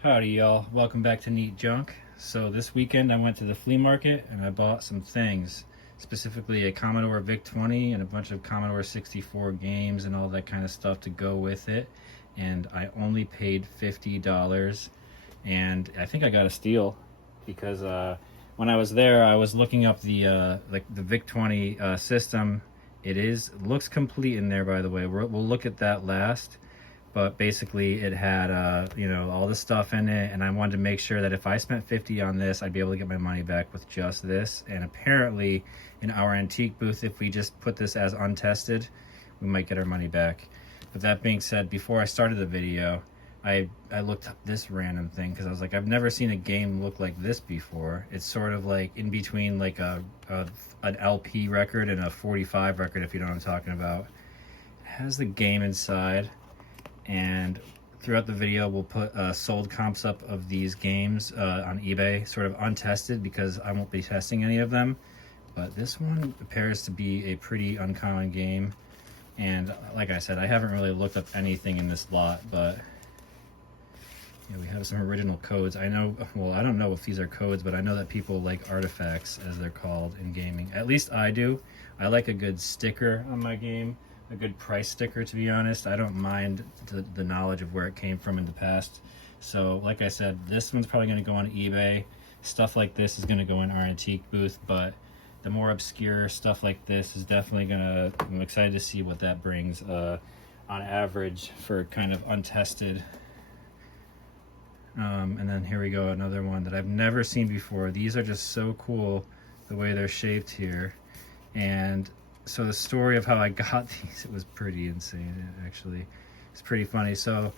Howdy y'all, welcome back to Neat Junk. So this weekend I went to the flea market and I bought some things, specifically a Commodore VIC-20 and a bunch of Commodore 64 games and all that kind of stuff to go with it. And I only paid $50, and I think I got a steal because when I was there I was looking up the VIC-20 system. Looks complete in there, by the way. We'll look at that last. But basically it had all the stuff in it, and I wanted to make sure that if I spent 50 on this, I'd be able to get my money back with just this. And apparently in our antique booth, if we just put this as untested, we might get our money back. But that being said, before I started the video, I looked up this random thing because I was like, I've never seen a game look like this before. It's sort of like in between like an LP record and a 45 record, if you know what I'm talking about. It has the game inside. And throughout the video we'll put sold comps up of these games on eBay, sort of untested, because I won't be testing any of them. But this one appears to be a pretty uncommon game, and like I said, I haven't really looked up anything in this lot, but we have some original codes. I know, well, I don't know if these are codes, but I know that people like artifacts, as they're called in gaming. At least I do. I like a good sticker on my game. A good price sticker, to be honest. I don't mind the knowledge of where it came from in the past. So like I said, this one's probably going to go on eBay. Stuff like this is going to go in our antique booth, but the more obscure stuff like this is definitely going to, I'm excited to see what that brings on average for kind of untested. And then here we go, another one that I've never seen before. These are just so cool the way they're shaped here. And so the story of how I got these, it was pretty insane, actually. It's pretty funny. So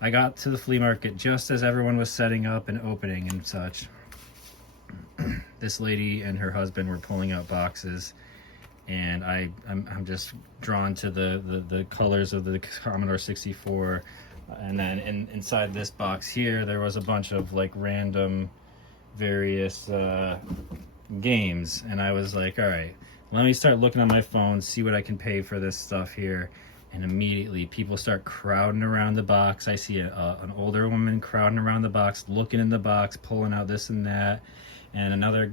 I got to the flea market just as everyone was setting up and opening and such. This lady and her husband were pulling out boxes, and I'm just drawn to the colors of the Commodore 64. And then inside this box here, there was a bunch of like random various games, and I was like, all right, let me start looking on my phone, see what I can pay for this stuff here. And immediately people start crowding around the box. I see an older woman crowding around the box, looking in the box, pulling out this and that. And another,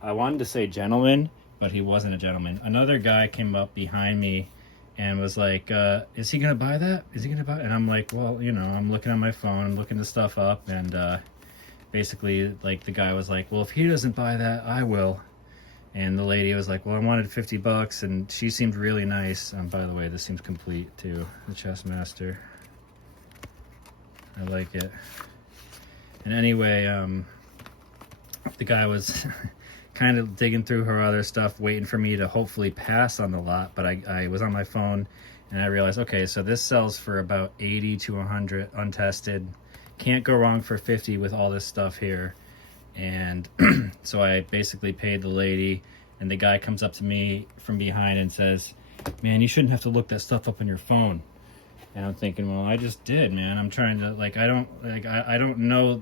I wanted to say gentleman, but he wasn't a gentleman. Another guy came up behind me and was like, is he gonna buy that? Is he gonna buy it? And I'm like, well, I'm looking on my phone, I'm looking the stuff up, and basically like the guy was like, well, if he doesn't buy that, I will. And the lady was like, well, I wanted $50, and she seemed really nice. By the way, this seems complete too, the Chess Master. I like it. And anyway, the guy was kind of digging through her other stuff, waiting for me to hopefully pass on the lot, but I was on my phone, and I realized, okay, so this sells for about 80 to 100 untested. Can't go wrong for 50 with all this stuff here. And so I basically paid the lady, and the guy comes up to me from behind and says, man, you shouldn't have to look that stuff up on your phone. And I'm thinking, well, I just did, man. I'm trying to, like, I don't know,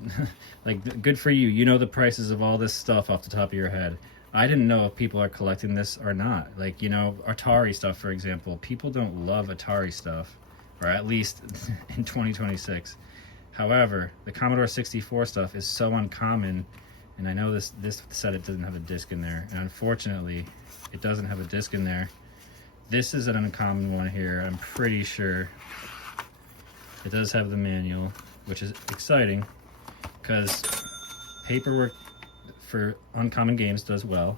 like, good for you. You know the prices of all this stuff off the top of your head. I didn't know if people are collecting this or not. Like, Atari stuff, for example. People don't love Atari stuff, or at least in 2026. However, the Commodore 64 stuff is so uncommon, and I know this said it doesn't have a disc in there, and unfortunately, it doesn't have a disc in there. This is an uncommon one here. I'm pretty sure it does have the manual, which is exciting, because paperwork for uncommon games does well,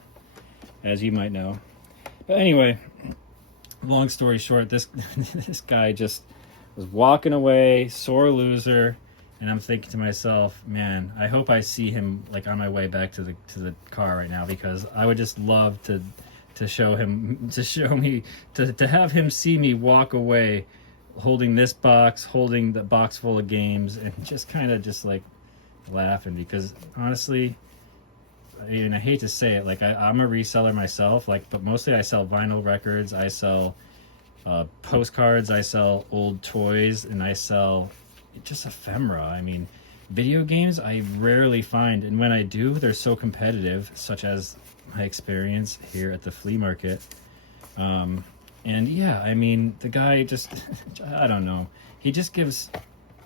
as you might know. But anyway, long story short, this guy just was walking away, sore loser. And I'm thinking to myself, man, I hope I see him like on my way back to the car right now, because I would just love to have him see me walk away holding this box, holding the box full of games, and just kind of just like laughing, because honestly, I hate to say it, like I'm a reseller myself, like, but mostly I sell vinyl records, I sell postcards, I sell old toys, and I sell just ephemera. I mean, video games I rarely find, and when I do, they're so competitive, such as my experience here at the flea market. And yeah, I mean, the guy just, I don't know, he just gives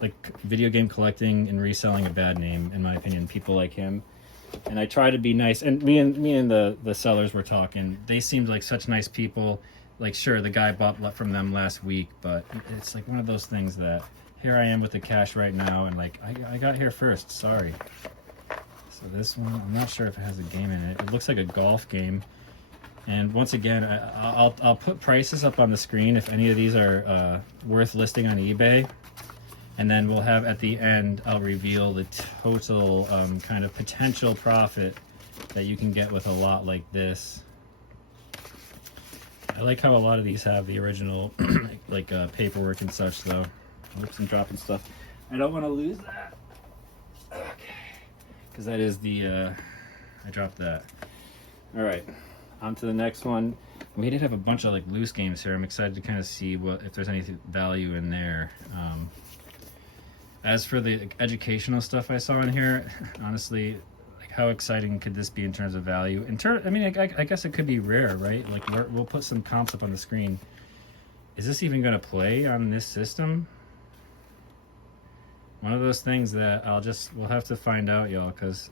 like video game collecting and reselling a bad name, in my opinion. People like him, and I try to be nice. And me and the sellers were talking. They seemed like such nice people. Like, sure, the guy bought from them last week, but it's like one of those things that here I am with the cash right now, and like I got here first. Sorry. So this one, I'm not sure if it has a game in it. It looks like a golf game. And once again, I'll put prices up on the screen if any of these are worth listing on eBay. And then we'll have at the end, I'll reveal the total kind of potential profit that you can get with a lot like this. I like how a lot of these have the original like paperwork and such though. Oops, I'm dropping stuff. I don't want to lose that. Okay. Because that is the, I dropped that. All right, on to the next one. We did have a bunch of like loose games here. I'm excited to kind of see if there's any value in there. As for the educational stuff I saw in here, honestly, like how exciting could this be in terms of value? I mean, I guess it could be rare, right? Like we'll put some comps up on the screen. Is this even going to play on this system? One of those things that we'll have to find out, y'all, because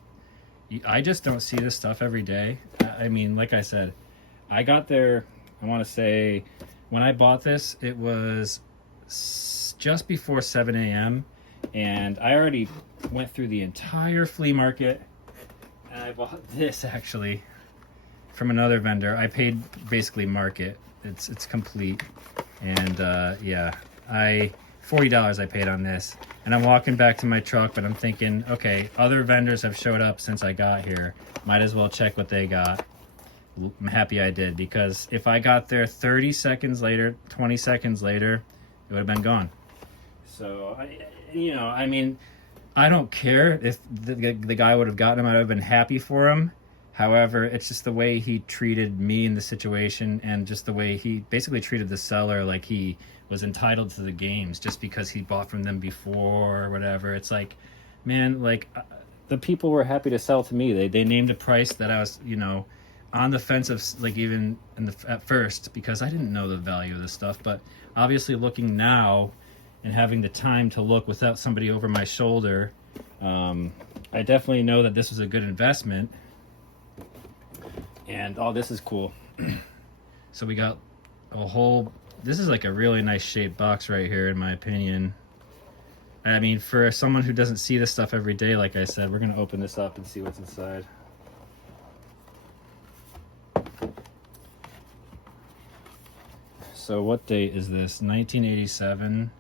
I just don't see this stuff every day. I mean, like I said, I got there, I want to say, when I bought this, it was just before 7 a.m. And I already went through the entire flea market. And I bought this, actually, from another vendor. I paid basically market. It's complete. And, yeah, $40 I paid on this. And I'm walking back to my truck, but I'm thinking, okay, other vendors have showed up since I got here. Might as well check what they got. I'm happy I did, because if I got there 30 seconds later, 20 seconds later, it would have been gone. So, I mean, I don't care if the guy would have gotten him. I would have been happy for him. However, it's just the way he treated me in the situation, and just the way he basically treated the seller like he was entitled to the games just because he bought from them before or whatever. It's like, man, like the people were happy to sell to me. They named a price that I was, on the fence of, like, even at first, because I didn't know the value of this stuff. But obviously looking now and having the time to look without somebody over my shoulder, I definitely know that this was a good investment. And this is cool. So we got a whole, this is like a really nice shaped box right here, in my opinion. I mean, for someone who doesn't see this stuff every day, like I said, we're going to open this up and see what's inside. So what date is this? 1987.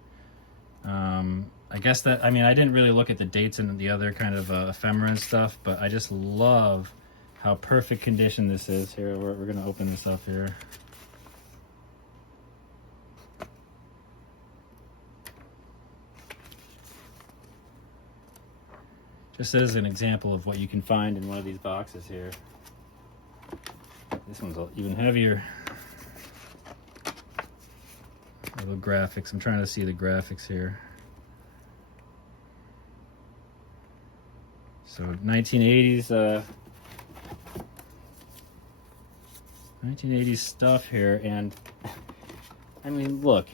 I guess that, I mean, I didn't really look at the dates and the other kind of ephemera and stuff, but I just love how perfect condition this is. Here, we're going to open this up here. Just as an example of what you can find in one of these boxes here. This one's even heavier. Little graphics. I'm trying to see the graphics here. So 1980s 1980s stuff here, and I mean, look,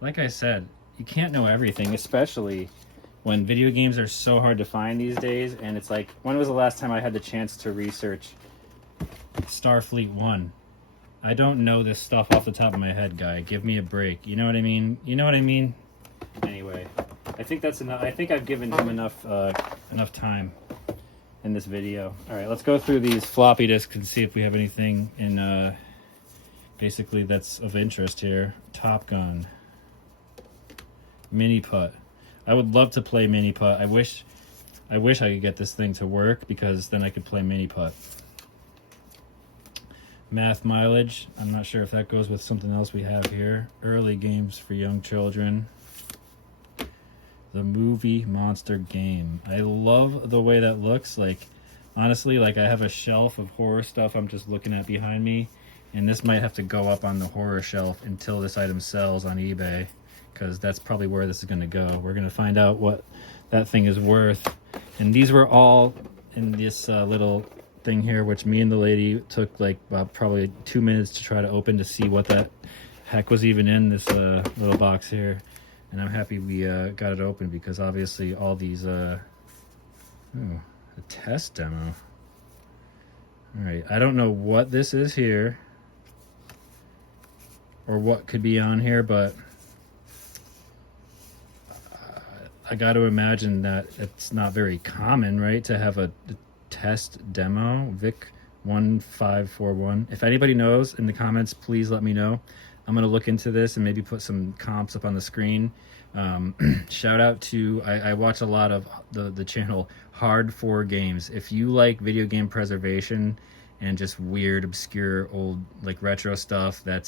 like I said, you can't know everything, especially when video games are so hard to find these days. And it's like, when was the last time I had the chance to research Starfleet 1? I don't know this stuff off the top of my head, guy. Give me a break. You know what I mean? You know what I mean? Anyway, I think that's enough. I think I've given him enough time in this video. All right, let's go through these floppy disks and see if we have anything in basically that's of interest here. Top Gun, Mini Putt. I would love to play Mini Putt. I wish I could get this thing to work, because then I could play Mini Putt. Math Mileage. I'm not sure if that goes with something else we have here. Early games for young children. The Movie Monster Game. I love the way that looks. Like, honestly, like, I have a shelf of horror stuff I'm just looking at behind me, and this might have to go up on the horror shelf until this item sells on eBay, because that's probably where this is going to go. We're going to find out what that thing is worth. And these were all in this little thing here, which me and the lady took like probably 2 minutes to try to open to see what that heck was even in this little box here. And I'm happy we got it open, because obviously all these, a test demo. All right, I don't know what this is here, or what could be on here, but I got to imagine that it's not very common, right, to have a test demo. Vic 1541. If anybody knows in the comments, please let me know. I'm going to look into this and maybe put some comps up on the screen. Shout out to, I watch a lot of the channel Hard 4 Games. If you like video game preservation and just weird, obscure, old, like retro stuff, I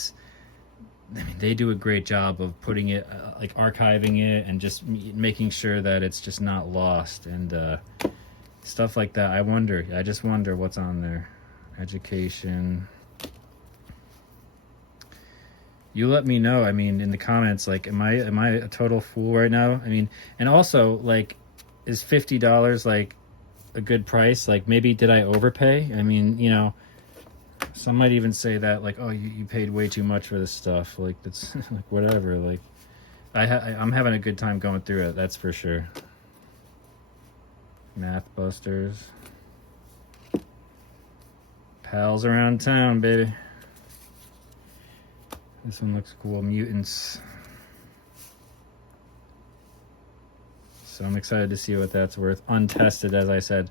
mean, they do a great job of putting it, like archiving it and just making sure that it's just not lost, and stuff like that. I just wonder what's on there. Education. You let me know. I mean, in the comments, like, am I a total fool right now? I mean, and also, like, is $50 like a good price? Like, maybe did I overpay? I mean, you know, some might even say that, like, oh, you paid way too much for this stuff. Like, that's like whatever. Like, I'm having a good time going through it. That's for sure. Math Busters. Pals Around Town, baby. This one looks cool. Mutants. So I'm excited to see what that's worth. Untested, as I said.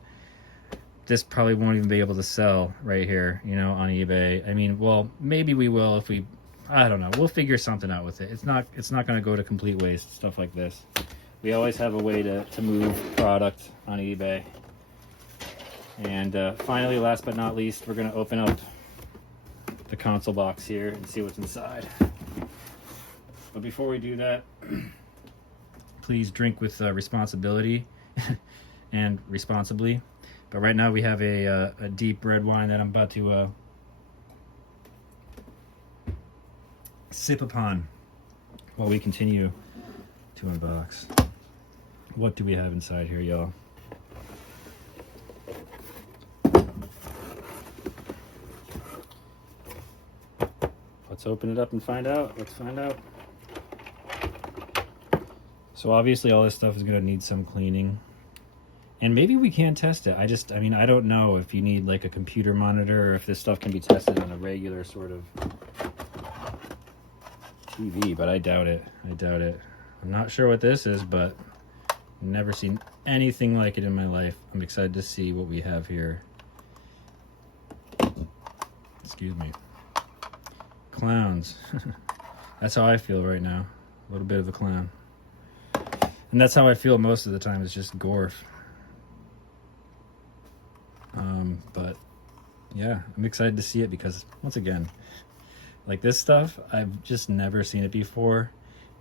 This probably won't even be able to sell right here, you know, on eBay. I mean, well, maybe we will if I don't know. We'll figure something out with it. It's not going to go to complete waste, stuff like this. We always have a way to move product on eBay. And finally, last but not least, we're going to open up the console box here and see what's inside. But before we do that, please drink with responsibility and responsibly. But right now we have a deep red wine that I'm about to sip upon while we continue to unbox. What do we have inside here, y'all? Let's open it up and find out. Let's find out. So obviously all this stuff is going to need some cleaning. And maybe we can test it. I mean, I don't know if you need like a computer monitor or if this stuff can be tested on a regular sort of TV, but I doubt it. I'm not sure what this is, but I've never seen anything like it in my life. I'm excited to see what we have here. Excuse me. Clowns. That's how I feel right now. A little bit of a clown. And that's how I feel most of the time, is just Gorf. But yeah, I'm excited to see it because, once again, like this stuff, I've just never seen it before.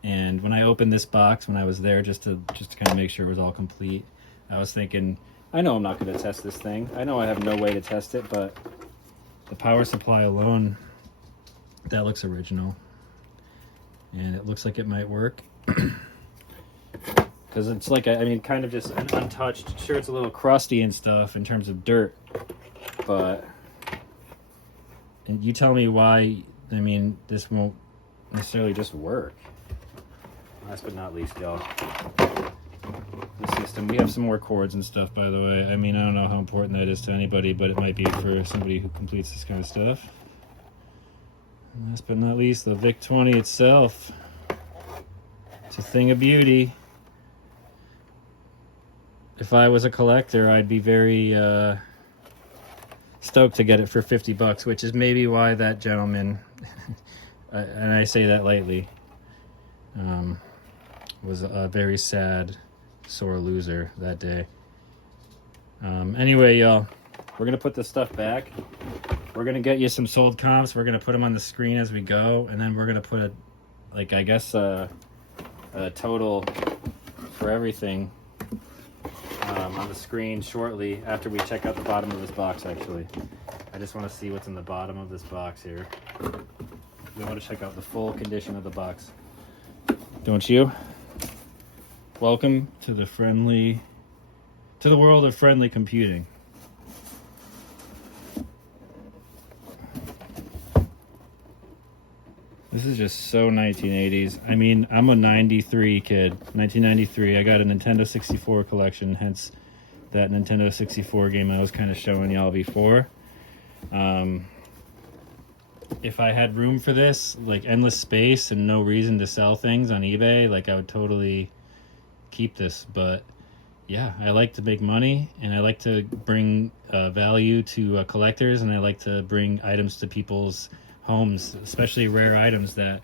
And when I opened this box, when I was there just to kind of make sure it was all complete, I was thinking, I know I'm not going to test this thing. I know I have no way to test it, but the power supply alone, that looks original. And it looks like it might work. Because it's like, I mean, kind of just untouched. Sure, it's a little crusty and stuff in terms of dirt. But, and you tell me why, I mean, this won't necessarily just work. Last but not least, y'all, the system. We have some more cords and stuff, by the way. I mean, I don't know how important that is to anybody, but it might be for somebody who completes this kind of stuff. And last but not least, the VIC-20 itself. It's a thing of beauty. If I was a collector, I'd be very stoked to get it for $50, which is maybe why that gentleman, and I say that lightly, was a very sad, sore loser that day. Anyway, y'all, we're going to put this stuff back. We're going to get you some sold comps. We're going to put them on the screen as we go, and then we're going to put a total for everything on the screen shortly after we check out the bottom of this box. Actually, I just want to see what's in the bottom of this box here. We want to check out the full condition of the box, don't you? Welcome to the world of friendly computing. This is just so 1980s. I mean, I'm a 93 kid. 1993. I got a Nintendo 64 collection, hence that Nintendo 64 game I was kind of showing y'all before. If I had room for this, like endless space and no reason to sell things on eBay, like I would totally keep this. But yeah, I like to make money, and I like to bring value to collectors, and I like to bring items to people's homes, especially rare items that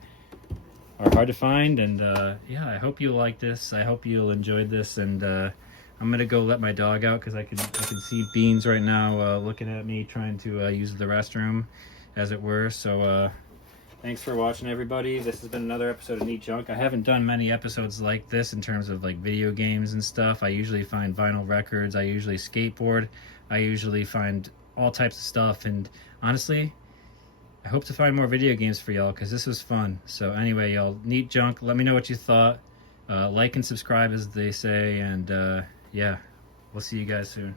are hard to find. And yeah, I hope you like this. I hope you'll enjoy this. And I'm gonna go let my dog out because I can see Beans right now looking at me trying to use the restroom, as it were. So thanks for watching, everybody. This has been another episode of Neat Junk. I haven't done many episodes like this in terms of like video games and stuff. I usually find vinyl records. I usually skateboard. I usually find all types of stuff. And honestly, I hope to find more video games for y'all because this was fun. So anyway, y'all, Neat Junk. Let me know what you thought. Like and subscribe, as they say. And yeah, we'll see you guys soon.